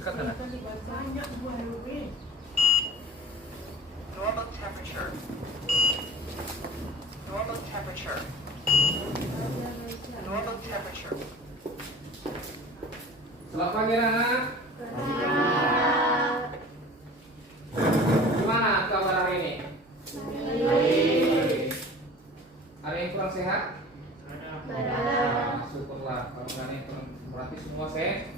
Dekat sana. Normal temperature. Normal temperature. Normal temperature. Selamat pagi anak. Gimana kabar hari ini? Ada yang kurang sehat? Nah, syukurlah. Kalau nggak ada yang kurang, berarti semua sehat.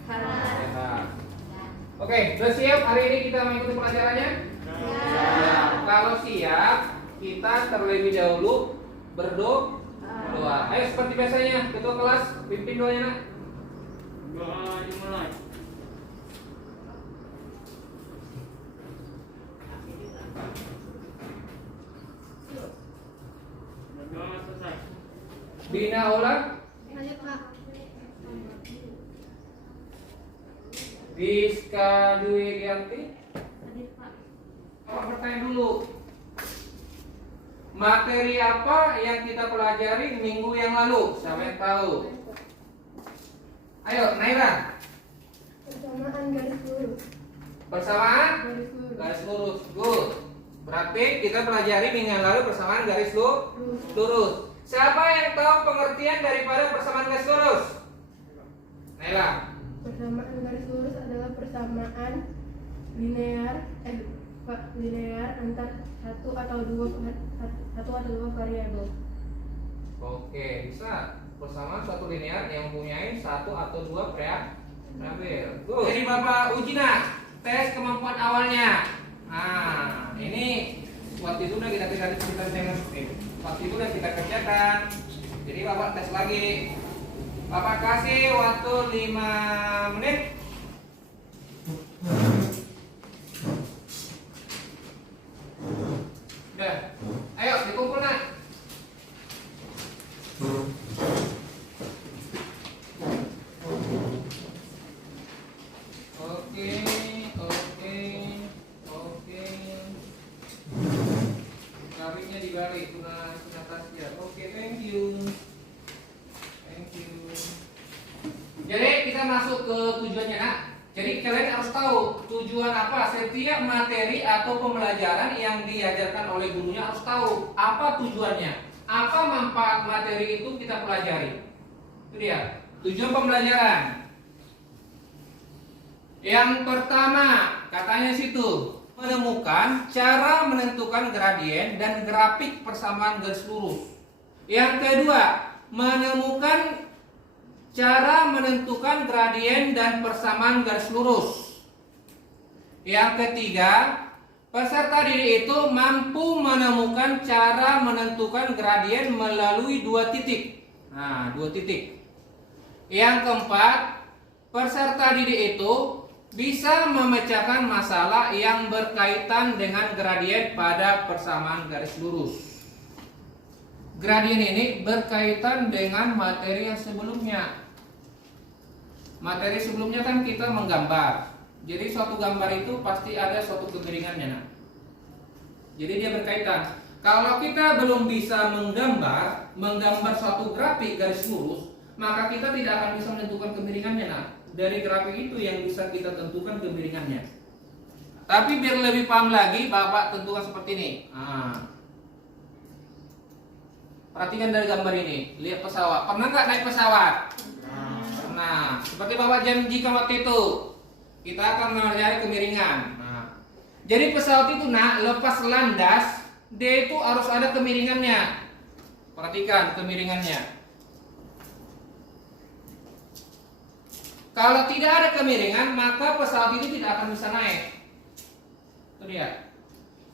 Oke, sudah siap hari ini kita mengikuti pelajarannya? Ya. Kalau siap, kita terlebih dahulu berdoa. Ayo seperti biasanya, ketua kelas pimpin doanya nak. Doa dimulai. Doa selesai. Bina olah Rizka Dwi Rianti. Pertanyaan dulu. Materi apa yang kita pelajari minggu yang lalu? Siapa yang tahu? Ayo, Naira. Persamaan garis lurus. Persamaan garis lurus. Good. Berarti kita pelajari minggu yang lalu persamaan garis lurus. Siapa yang tahu pengertian daripada persamaan garis lurus? Naira. Persamaan garis lurus adalah persamaan linear antar satu atau dua variabel. Oke, bisa. Persamaan suatu linear yang mempunyai satu atau dua variabel. Good. Jadi Bapak uji nak tes kemampuan awalnya. Nah, ini waktu itu udah kita waktu itu udah kita kerjakan. Jadi Bapak tes lagi. Bapak kasih waktu 5 menit. Udah. Ayo dikumpul nak. Oke. Taringnya dibalik, tuna tasya. Oke, thank you. Jadi kita masuk ke tujuannya nak. Jadi kalian harus tahu tujuan apa setiap materi atau pembelajaran yang diajarkan oleh gurunya, harus tahu apa tujuannya, apa manfaat materi itu kita pelajari. Itu dia tujuan pembelajaran. Yang pertama katanya situ menemukan cara menentukan gradien dan grafik persamaan garis lurus. Yang kedua menemukan cara menentukan gradien dan persamaan garis lurus. Yang ketiga, peserta didik itu mampu menemukan cara menentukan gradien melalui 2 titik. Nah, 2 titik. Yang keempat, peserta didik itu bisa memecahkan masalah yang berkaitan dengan gradien pada persamaan garis lurus. Gradien ini berkaitan dengan materi yang sebelumnya. Materi sebelumnya kan kita menggambar. Jadi suatu gambar itu pasti ada suatu kemiringannya. Nah. Jadi dia berkaitan. Kalau kita belum bisa menggambar suatu grafik garis lurus, maka kita tidak akan bisa menentukan kemiringannya. Nah, dari grafik itu yang bisa kita tentukan kemiringannya. Tapi biar lebih paham lagi, Bapak tentukan seperti ini. Nah. Perhatikan dari gambar ini. Lihat pesawat. Pernah nggak naik pesawat? Nah, seperti Bapak janjikan waktu itu, kita akan mencari kemiringan. Nah, jadi pesawat itu nak lepas landas, dia itu harus ada kemiringannya. Perhatikan kemiringannya. Kalau tidak ada kemiringan, maka pesawat itu tidak akan bisa naik. Itu dia.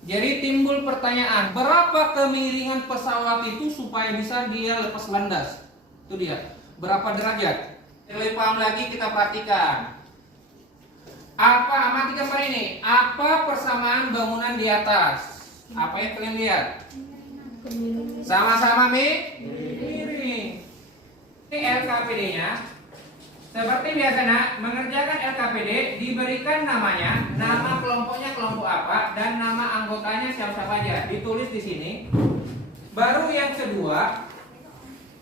Jadi timbul pertanyaan, berapa kemiringan pesawat itu supaya bisa dia lepas landas? Itu dia. Berapa derajat? Lebih paham lagi kita perhatikan. Apa amati gambar ini? Apa persamaan bangunan di atas? Apa yang kalian lihat? Sama-sama miring. Ini LKPD-nya. Seperti biasa nak, mengerjakan LKPD diberikan namanya, nama kelompoknya kelompok apa, dan nama anggotanya siapa-siapa aja. Ditulis di sini. Baru yang kedua,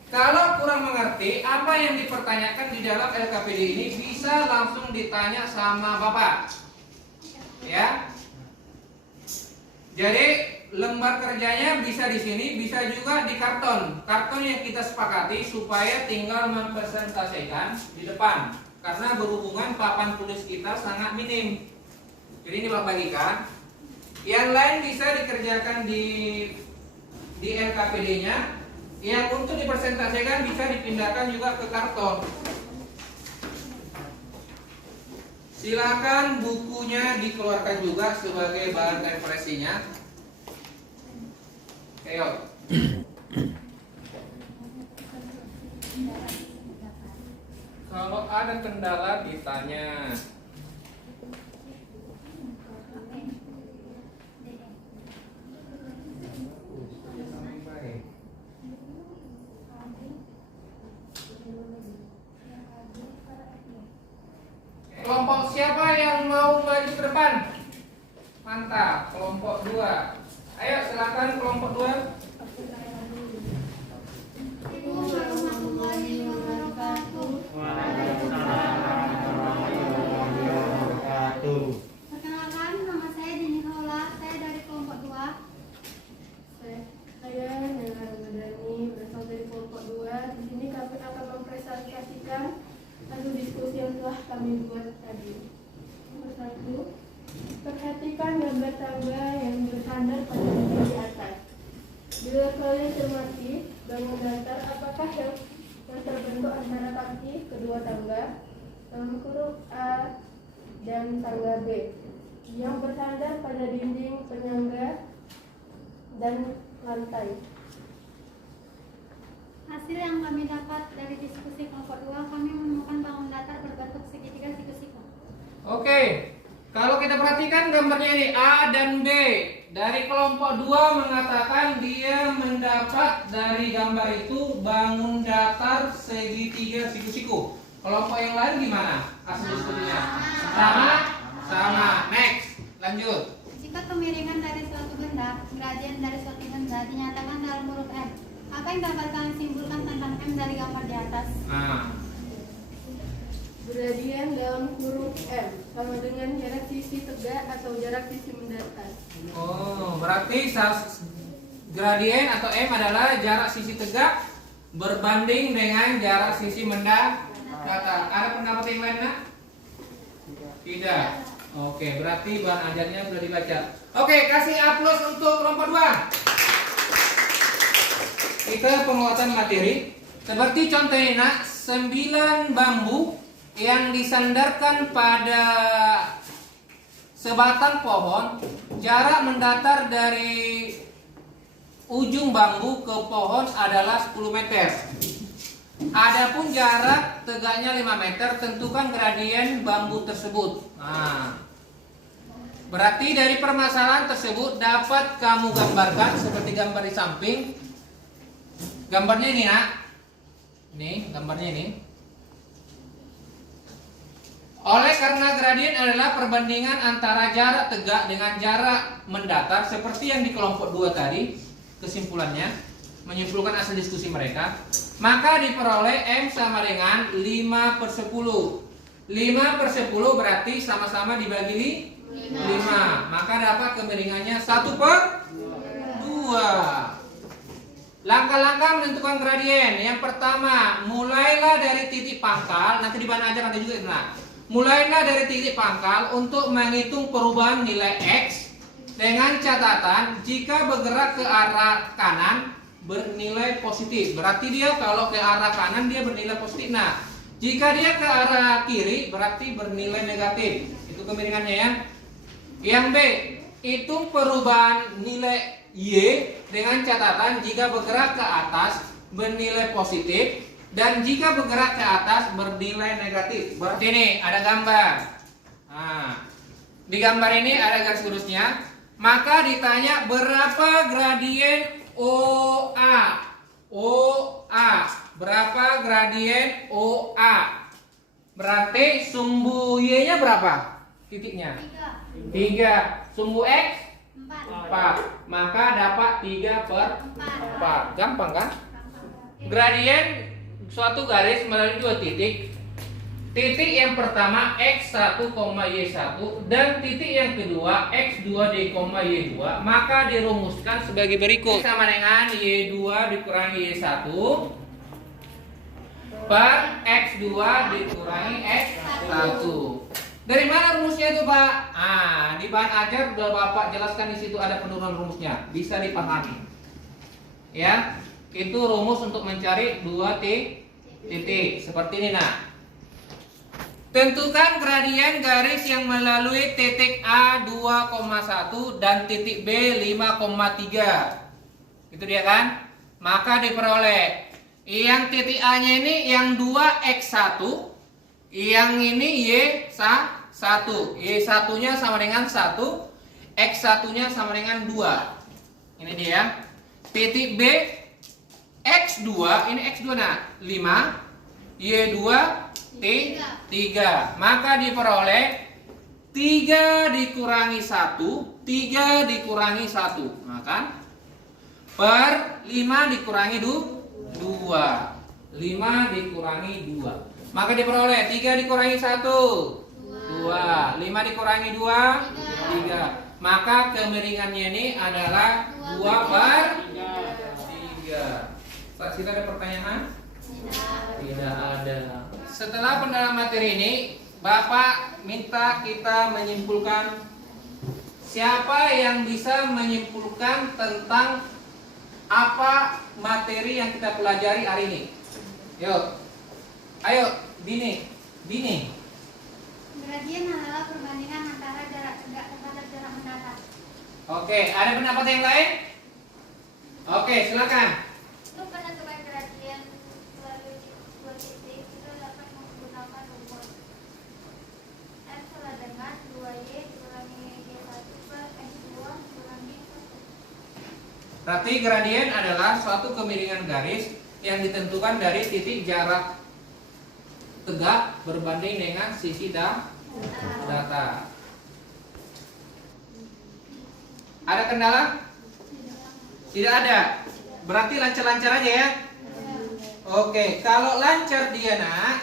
Kalau kurang mengerti apa yang dipertanyakan di dalam LKPD ini, bisa langsung ditanya sama Bapak. Ya. Jadi lembar kerjanya bisa di sini, bisa juga di karton. Karton yang kita sepakati supaya tinggal mempresentasikan di depan. Karena berhubungan papan tulis kita sangat minim. Jadi ini Bapak bagikan. Yang lain bisa dikerjakan di LKPD-nya. Yang untuk dipresentasikan bisa dipindahkan juga ke karton. Silakan bukunya dikeluarkan juga sebagai bahan referensinya. Ayo. Kalau ada kendala ditanya. Kelompok siapa yang mau maju ke depan? Mantap, kelompok 2. Ayo silakan kelompok 2. Assalamualaikum warahmatullahi wabarakatuh. Perkenalkan, nama saya Dini Haula. Saya dari kelompok 2. Saya Nela Ramadhani, berasal dari kelompok 2. Di sini kami akan mempresentasikan hasil diskusi yang telah kami buat tadi. Nomor 1, perhatikan gambar tangga yang bersandar pada titik di atas. Bila kalian cermati bangun datar, apakah yang terbentuk antara kaki kedua tangga, dalam kurung A dan tangga B, yang bersandar pada dinding penyangga dan lantai? Hasil yang kami dapat dari diskusi kelompok 2, kami menemukan bangun datar berbentuk segitiga siku-siku. Oke. Kalau kita perhatikan gambarnya ini A dan B. Dari kelompok 2 mengatakan dia mendapat dari gambar itu bangun datar segitiga siku-siku. Kelompok yang lain gimana hasil diskusinya? Sama. Next, lanjut. Jika kemiringan dari suatu benda, gradien dari suatu benda dinyatakan dalam huruf M, apa yang dapat kalian simpulkan tentang M dari gambar di atas? Gradien dalam huruf M sama dengan jarak sisi tegak atau jarak sisi mendatar. Oh, berarti gradien atau M adalah jarak sisi tegak berbanding dengan jarak sisi mendatar. Ada pendapat yang lain, Nak? Tidak. Oke, berarti bahan ajarnya sudah dibaca. Oke, kasih aplaus untuk kelompok 2. Kita penguatan materi. Seperti contohnya, Nak, 9 bambu yang disandarkan pada sebatang pohon, jarak mendatar dari ujung bambu ke pohon adalah 10 meter. Adapun jarak tegaknya 5 meter, tentukan gradien bambu tersebut. Berarti dari permasalahan tersebut dapat kamu gambarkan seperti gambar di samping. Gambarnya ini, Nak. Ini gambarnya ini. Oleh karena gradien adalah perbandingan antara jarak tegak dengan jarak mendatar seperti yang di kelompok 2 tadi, kesimpulannya menyimpulkan hasil diskusi mereka, maka diperoleh M sama dengan 5/10. 5/10 berarti sama-sama dibagi 5. Maka dapat kemiringannya 1/2. Langkah-langkah menentukan gradien. Yang pertama, mulailah dari titik pangkal. Nanti di bahan ajar ada juga itu, nah. Mulailah dari titik pangkal untuk menghitung perubahan nilai X dengan catatan jika bergerak ke arah kanan bernilai positif. Berarti dia kalau ke arah kanan dia bernilai positif. Nah, jika dia ke arah kiri berarti bernilai negatif. Itu kemiringannya ya. Yang B, hitung perubahan nilai Y dengan catatan jika bergerak ke atas bernilai positif dan jika bergerak ke atas bernilai negatif. Berarti ini ada gambar. Nah, di gambar ini ada garis lurusnya. Maka ditanya berapa gradien OA. Berapa gradien OA? Berarti sumbu Y-nya berapa? Titiknya 3. Sumbu X 4. Maka dapat 3/4. Gampang kan? Gradien suatu garis melalui dua titik. Titik yang pertama X1, Y1 dan titik yang kedua X2, D, Y2, maka dirumuskan sebagai berikut. Sama dengan Y2 dikurangi Y1 per X2 dikurangi X1. Dari mana rumusnya itu, Pak? Di bahan ajar udah Bapak jelaskan, di situ ada penurunan rumusnya, bisa dipahami. Ya, itu rumus untuk mencari dua titik seperti ini. Nah, tentukan gradien garis yang melalui titik A 2,1 dan titik B 5,3. Itu dia kan? Maka diperoleh yang titik A-nya ini yang 2x1, yang ini y1. Y1-nya sama dengan 1, x1-nya sama dengan 2. Ini dia. Titik B x2, ini x2 nah 5, y2 3. Maka diperoleh 3 dikurangi 1, 3 dikurangi 1. Nah kan? Per 5 dikurangi 2. 5 dikurangi 2. Maka diperoleh 3 dikurangi 1, 2. 5 dikurangi 2, 3. Maka kemiringannya ini adalah 2 per 3. Pak Sita, ada pertanyaan? Tidak ada. Setelah pendalaman materi ini, Bapak minta kita menyimpulkan. Siapa yang bisa menyimpulkan tentang apa materi yang kita pelajari hari ini? Yuk. Ayo, Bini. Gradien adalah perbandingan antara jarak tegak kepada jarak mendatar. Oke, ada pendapat yang lain? Oke, silakan. Untuk penentuan gradien melalui dua titik kita dapat menggunakan rumus M sama dengan 2y dikurangi y1 per x2 dikurangi 1. Berarti gradien adalah suatu kemiringan garis yang ditentukan dari titik jarak tegak berbanding dengan sisi datar. Ada kendala? Tidak ada. Berarti lancar-lancar aja ya. Oke, kalau lancar Diana,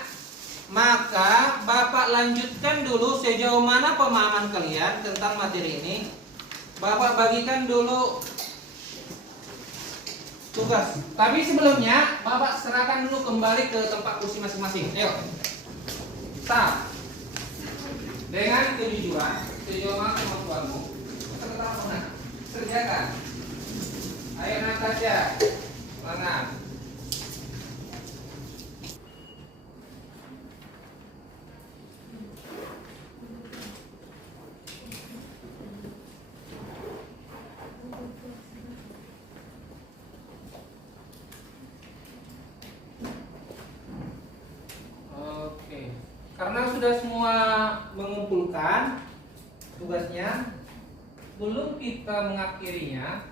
maka Bapak lanjutkan dulu sejauh mana pemahaman kalian tentang materi ini. Bapak bagikan dulu tugas. Tapi sebelumnya Bapak serahkan dulu kembali ke tempat kursi masing-masing. Ayo. Start. Dengan kejujuran, sejauh mana kemampuanmu, tetap pernah kerjakan. Ayo Natasha, semangat. Oke, karena sudah semua mengumpulkan tugasnya, belum kita mengakhirinya.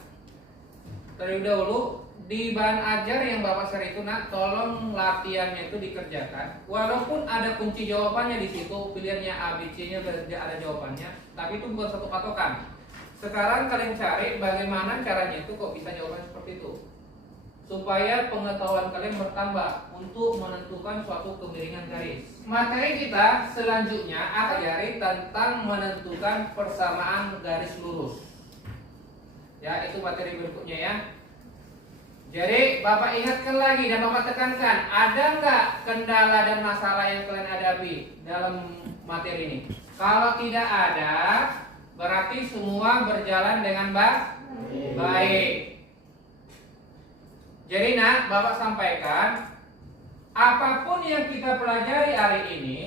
Terlebih dahulu di bahan ajar yang Bapak share itu, nak, tolong latihannya itu dikerjakan. Walaupun ada kunci jawabannya di situ, pilihannya A, B, C-nya ada jawabannya, tapi itu bukan satu patokan. Sekarang kalian cari bagaimana caranya itu kok bisa jawaban seperti itu, supaya pengetahuan kalian bertambah untuk menentukan suatu kemiringan garis. Materi kita selanjutnya akan diajari tentang menentukan persamaan garis lurus. Ya, itu materi berikutnya ya. Jadi Bapak ingatkan lagi dan Bapak tekankan, ada nggak kendala dan masalah yang kalian hadapi dalam materi ini? Kalau tidak ada, berarti semua berjalan dengan baik. Jadi nak, Bapak sampaikan, apapun yang kita pelajari hari ini,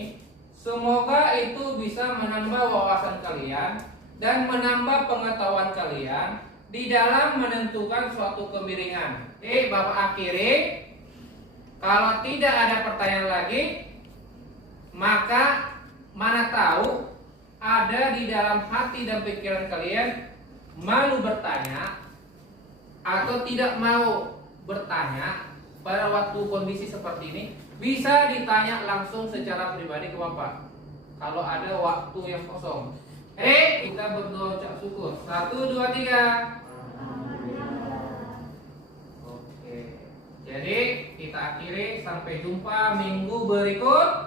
semoga itu bisa menambah wawasan kalian dan menambah pengetahuan kalian di dalam menentukan suatu kemiringan. Bapak akhiri. Kalau tidak ada pertanyaan lagi, maka mana tahu ada di dalam hati dan pikiran kalian malu bertanya atau tidak mau bertanya pada waktu kondisi seperti ini, bisa ditanya langsung secara pribadi ke Bapak kalau ada waktu yang kosong. Kita berdoa ucap syukur. 1, 2, 3. Oke. Jadi akhiri. Sampai jumpa minggu berikut.